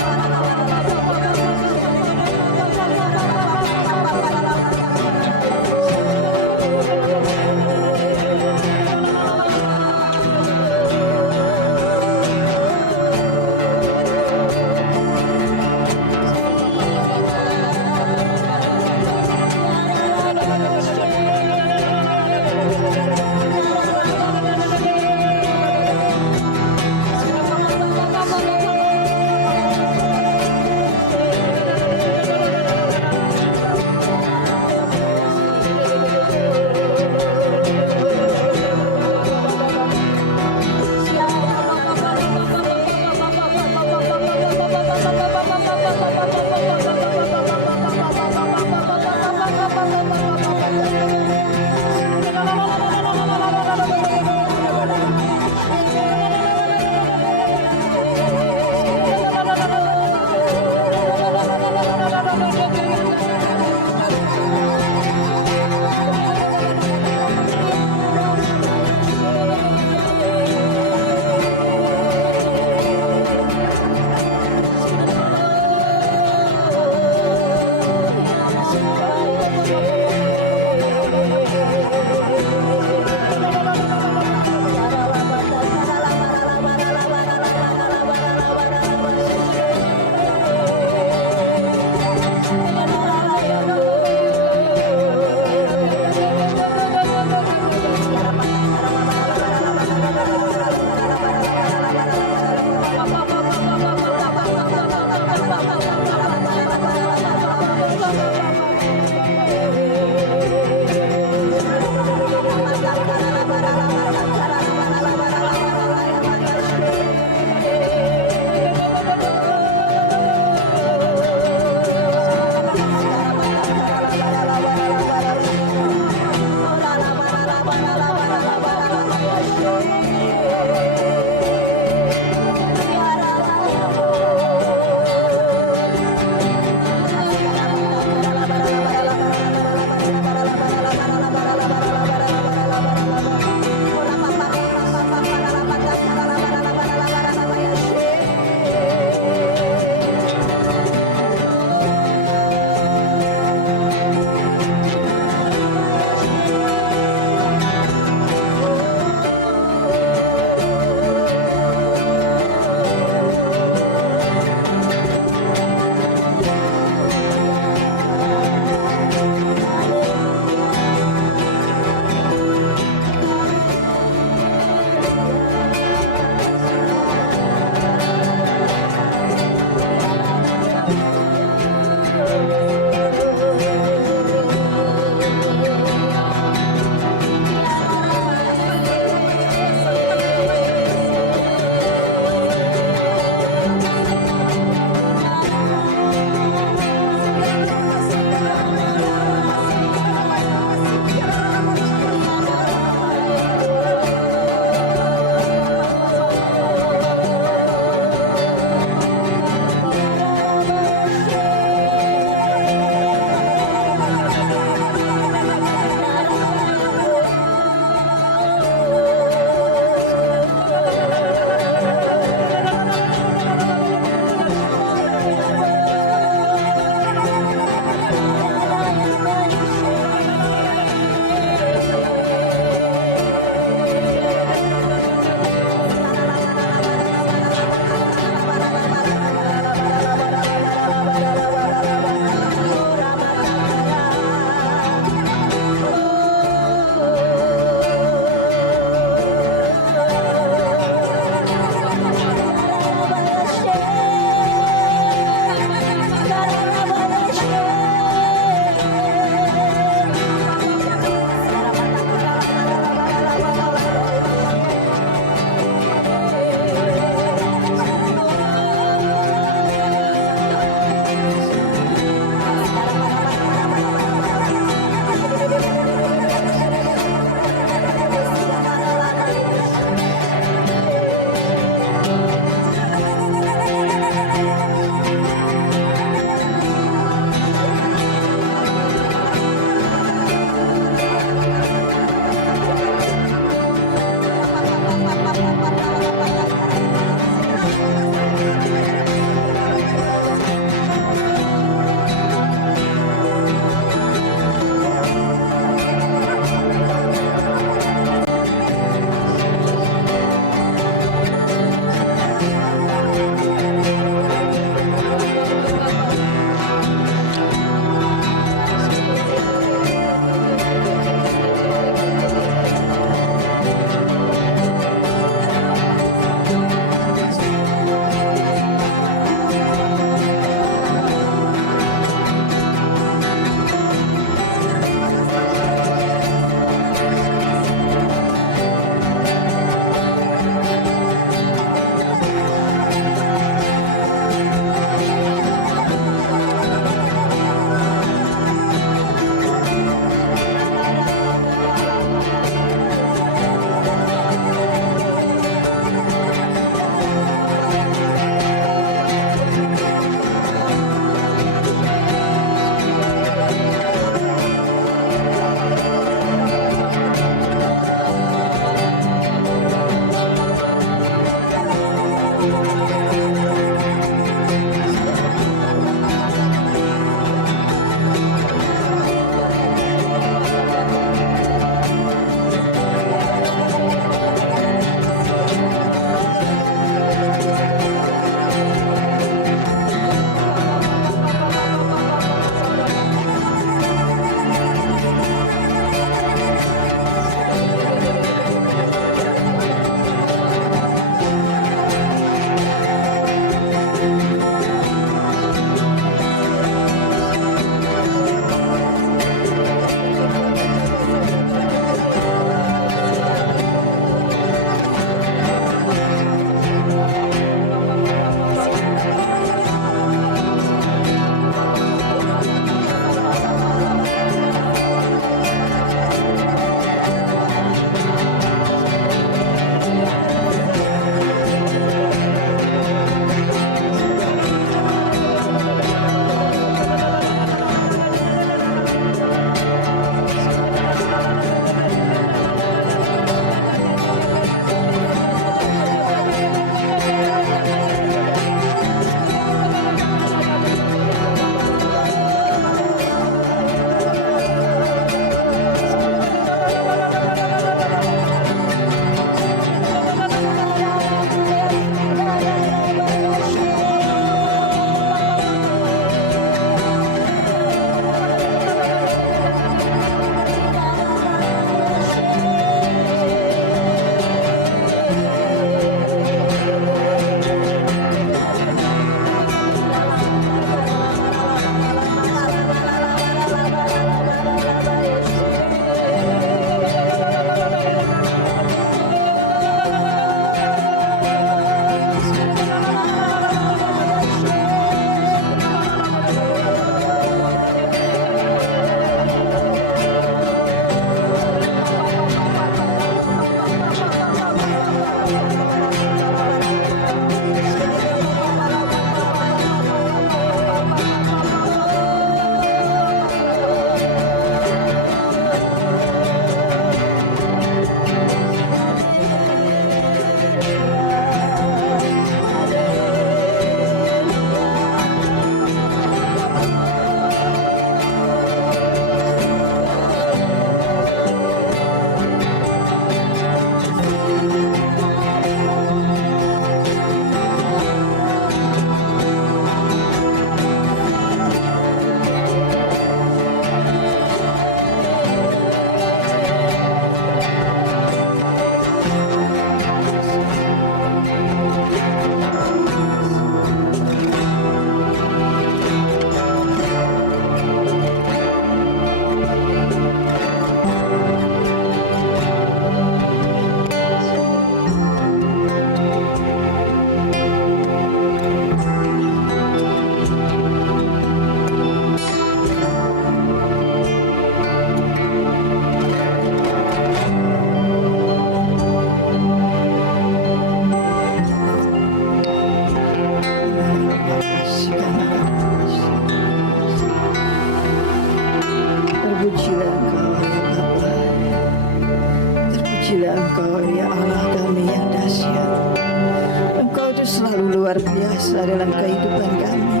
kehidupan kami.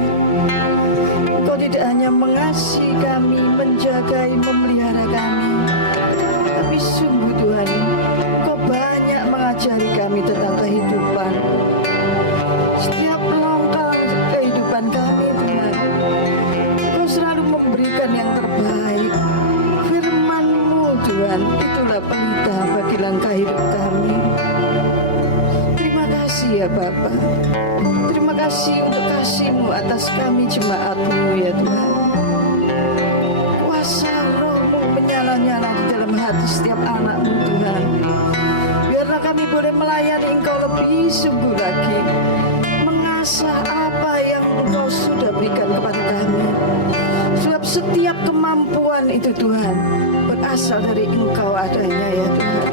Engkau tidak hanya mengasihi kami, menjagai, memelihara kami, tapi sungguh Tuhan, Engkau banyak mengajari kami tentang kehidupan. Setiap langkah kehidupan kami Tuhan, Engkau selalu memberikan yang terbaik. Firman-Mu Tuhan, itulah pelita bagi langkah hidup kami. Terima kasih ya Bapa. Terima kasih untuk kasih-Mu atas kami jemaat-Mu ya Tuhan. Kuasa Roh-Mu menyala-nyala di dalam hati setiap anak-Mu Tuhan. Biarlah kami boleh melayani Engkau lebih sungguh lagi, mengasah apa yang Engkau sudah berikan kepada kami. Sebab setiap kemampuan itu Tuhan berasal dari Engkau adanya ya Tuhan.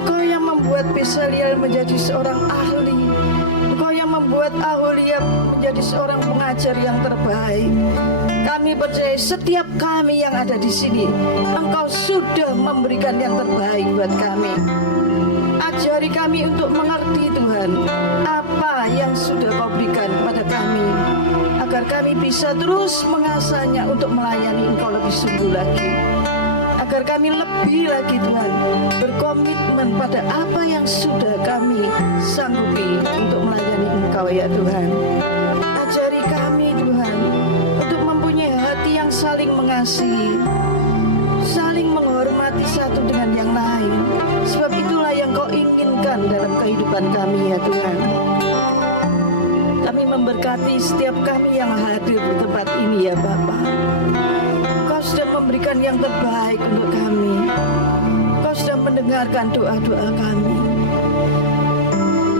Engkau yang membuat Besaliel menjadi seorang ahli. Engkau yang membuat Aholia menjadi seorang pengajar yang terbaik. Kami percaya setiap kami yang ada di sini, Engkau sudah memberikan yang terbaik buat kami. Ajari kami untuk mengerti Tuhan apa yang sudah Kau berikan kepada kami, agar kami bisa terus mengasahnya untuk melayani Engkau lebih sungguh lagi. Agar kami lebih lagi Tuhan berkomitmen pada apa yang sudah kami sanggupi untuk melayani Engkau ya Tuhan. Ajari kami Tuhan untuk mempunyai hati yang saling mengasihi, saling menghormati satu dengan yang lain. Sebab itulah yang Kau inginkan dalam kehidupan kami ya Tuhan. Kami memberkati setiap kami yang hadir di tempat ini ya Bapa. Kau sudah memberikan yang terbaik untuk kami. Kau sudah mendengarkan doa-doa kami.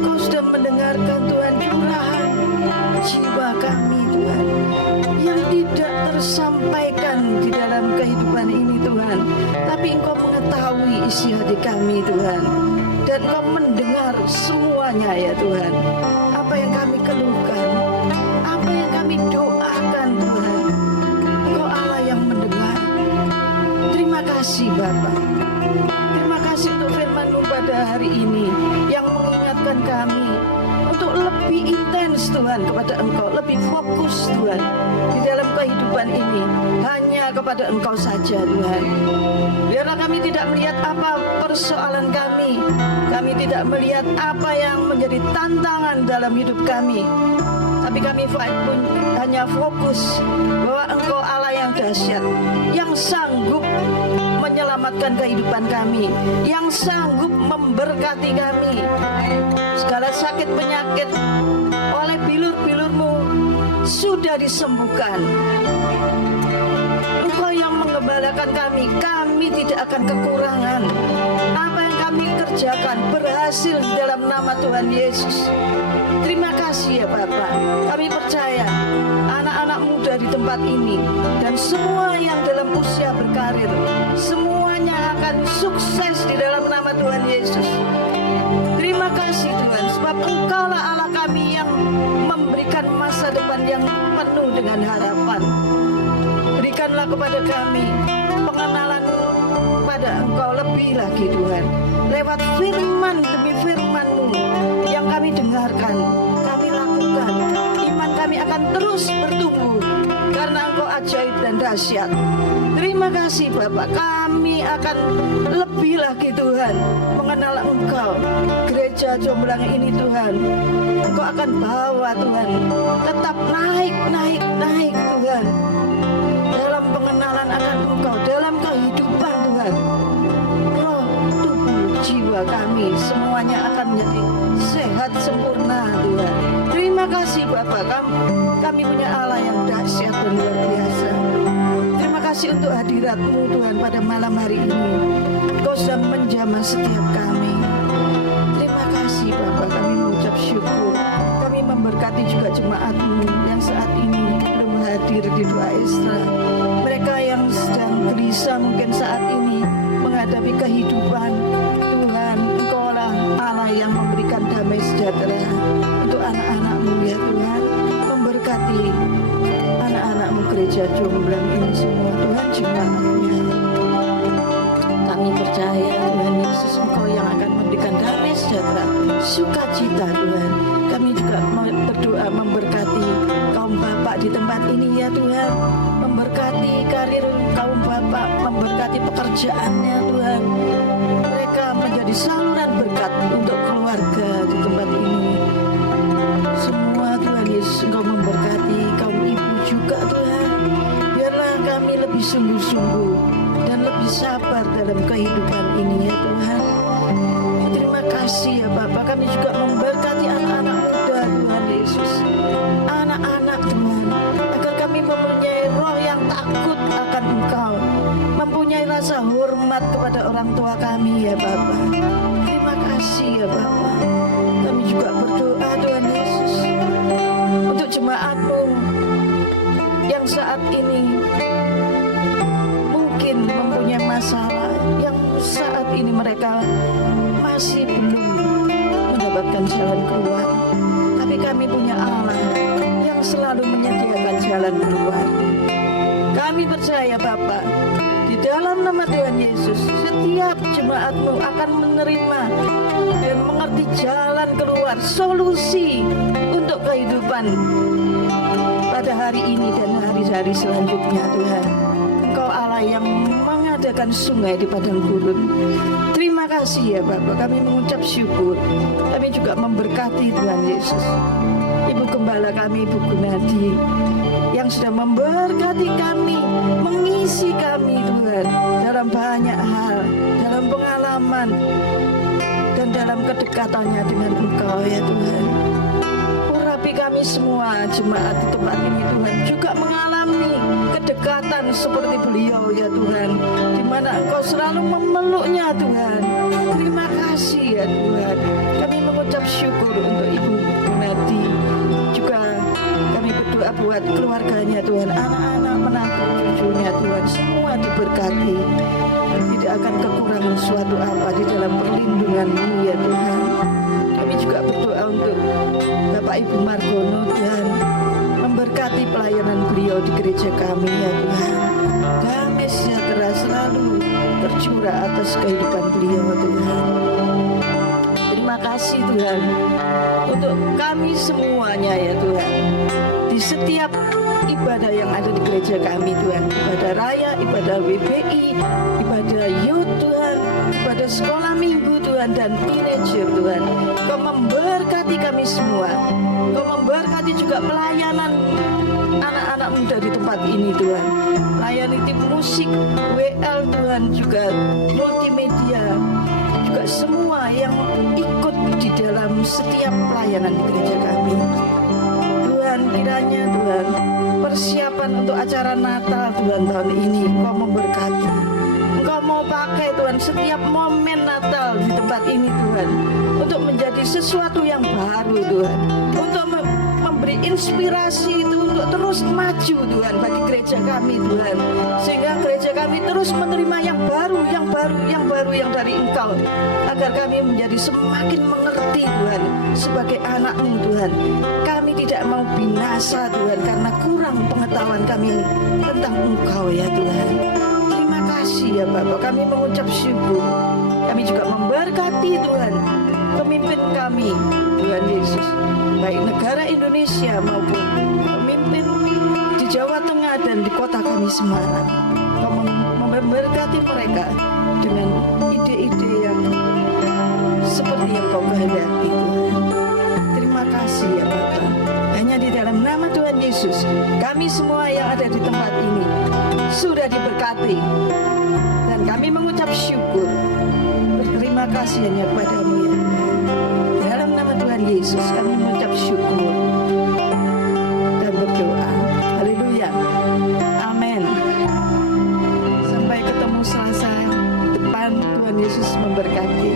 Kau sudah mendengarkan Tuhan curahan jiwa kami Tuhan, yang tidak tersampaikan di dalam kehidupan ini Tuhan. Tapi Engkau mengetahui isi hati kami Tuhan, dan Engkau mendengar semuanya ya Tuhan. Apa yang kami keluhkan, apa yang kami doakan Tuhan, Engkau Allah yang mendengar. Terima kasih Bapa. Terima kasih untuk firman-Mu pada hari ini yang mengingatkan kami untuk lebih intens Tuhan kepada Engkau, lebih fokus Tuhan di dalam kehidupan ini hanya kepada Engkau saja Tuhan. Biarlah kami tidak melihat apa persoalan kami tidak melihat apa yang menjadi tantangan dalam hidup kami, tapi kami pun hanya fokus bahwa Engkau Allah yang dahsyat, yang sanggup menyelamatkan kehidupan kami, yang sanggup memberkati kami. Segala sakit penyakit oleh bilur-bilur-Mu sudah disembuhkan. Engkau yang mengembalakan kami tidak akan kekurangan. Apa yang kami kerjakan berhasil di dalam nama Tuhan Yesus. Terima kasih ya Bapa. Kami percaya anak-anak muda di tempat ini dan semua yang dalam usia berkarir, semuanya akan sukses di dalam nama Tuhan Yesus. Terima kasih Tuhan, sebab Engkaulah Allah kami yang memberikan masa depan yang penuh dengan harapan. Berikanlah kepada kami pengenalan pada Engkau lebih lagi Tuhan, lewat firman demi firman-Mu yang kami dengarkan, kami lakukan. Iman kami akan terus bertumbuh karena Engkau ajaib dan dahsyat. Terima kasih Bapak, kami akan lebih lagi Tuhan mengenal Engkau. Gereja Jomblang ini Tuhan, Engkau akan bawa Tuhan tetap naik Tuhan, dalam pengenalan akan Engkau, dalam kehidupan Tuhan. Roh, tubuh, jiwa kami semuanya akan menjadi sehat sempurna Tuhan. Terima kasih Bapak, kami punya Allah yang dahsyat dan luar biasa. Terima kasih untuk hadirat-Mu Tuhan pada malam hari ini. Kau sudah menjamah setiap kami. Terima kasih Bapak, kami mengucap syukur. Kami memberkati juga jemaat-Mu yang saat ini belum hadir di doa Esra. Mereka yang sedang gelisah mungkin saat ini menghadapi kehidupan. Tuhan, Engkaulah Allah yang memberikan damai sejahtera untuk anak-anak-Mu ya Tuhan. Memberkati anak-anak-Mu gereja Jomblang ini semua Tuhan, jemaatnya. Kami percaya Tuhan Yesus, Engkau yang akan memberikan damai sejahtera, sukacita Tuhan. Kami juga berdoa memberkati di tempat ini ya Tuhan. Memberkati karir kaum bapak, memberkati pekerjaannya Tuhan. Mereka menjadi saluran berkat untuk keluarga di tempat ini. Semua Tuhan Yesus, Engkau memberkati kaum ibu juga Tuhan. Biarlah kami lebih sungguh-sungguh dan lebih sabar dalam kehidupan ini ya Tuhan. Terima kasih ya Bapak. Kami juga memberkati anak-anak muda Tuhan Yesus. Anak-anak Tuhan, agar kami mempunyai roh yang takut akan Engkau, mempunyai rasa hormat kepada orang tua kami ya Bapak. Terima kasih ya Bapak. Kami juga berdoa Tuhan Yesus untuk jemaat-Mu yang saat ini mungkin mempunyai masalah, yang saat ini mereka masih belum mendapatkan jalan keluar. Tapi kami punya Allah yang selalu menyediakan jalan keluar. Kami percaya Bapak, di dalam nama Tuhan Yesus, setiap jemaat-Mu akan menerima dan mengerti jalan keluar, solusi untuk kehidupan pada hari ini dan hari-hari selanjutnya Tuhan. Engkau Allah yang mengadakan sungai di padang gurun. Terima kasih ya Bapak, kami mengucap syukur. Kami juga memberkati Tuhan Yesus Ibu Gembala kami, Ibu Gunadi, yang sudah memberkati kami, mengisi kami Tuhan dalam banyak hal, dalam pengalaman dan dalam kedekatannya dengan Engkau ya Tuhan. Urapi kami semua jemaat di tempat ini Tuhan juga mengalami kedekatan seperti beliau ya Tuhan, di mana Engkau selalu memeluknya Tuhan. Terima kasih ya Tuhan. Kami mengucap syukur untuk Ibu Gunadi, juga kami berdoa buat keluarganya Tuhan, anak-anak, menantu, cucunya Tuhan, semua diberkati, tidak akan kekurangan suatu apa di dalam perlindungan-Mu ya Tuhan. Kami juga berdoa untuk Bapak Ibu Margono Tuhan, memberkati pelayanan beliau di gereja kami ya Tuhan. Damai sejahtera selalu tercurah atas kehidupan beliau Tuhan. Terima kasih Tuhan untuk kami semuanya ya Tuhan, di setiap ibadah yang ada di gereja kami Tuhan, ibadah raya, ibadah WBI, ibadah youth Tuhan, ibadah sekolah minggu Tuhan, dan teenager Tuhan. Kau memberkati kami semua. Kau memberkati juga pelayanan anak-anak muda di tempat ini Tuhan, layani tim musik, WL Tuhan, juga multimedia, juga semua yang ikut di dalam setiap pelayanan di gereja kami Tuhan. Kiranya Tuhan, persiapan untuk acara Natal Tuhan tahun ini Engkau memberkati. Engkau mau pakai Tuhan setiap momen Natal di tempat ini Tuhan, untuk menjadi sesuatu yang baru Tuhan, untuk memberi inspirasi itu untuk terus maju Tuhan bagi gereja kami Tuhan, sehingga gereja kami terus menerima yang baru, yang baru, yang baru yang dari Engkau, agar kami menjadi semakin mengerti Tuhan sebagai anak-Mu Tuhan. Kami tidak mau binasa Tuhan karena kurang pengetahuan kami tentang Engkau ya Tuhan. Terima kasih ya Bapak, kami mengucap syukur. Kami juga memberkati Tuhan pemimpin kami Tuhan Yesus, baik negara Indonesia maupun pemimpin di Jawa Tengah dan di kota kami Semarang. Kau memberkati mereka dengan ide-ide yang seperti yang Kau kehendaki Tuhan. Terima kasih ya Bapak. Hanya di dalam nama Tuhan Yesus, kami semua yang ada di tempat ini sudah diberkati, dan kami mengucap syukur, berterima kasih hanya kepada-Mu ya Tuhan. Dalam nama Tuhan Yesus kami mengucap syukur dan berdoa. Haleluya. Amin. Sampai ketemu Selasa depan, Tuhan Yesus memberkati.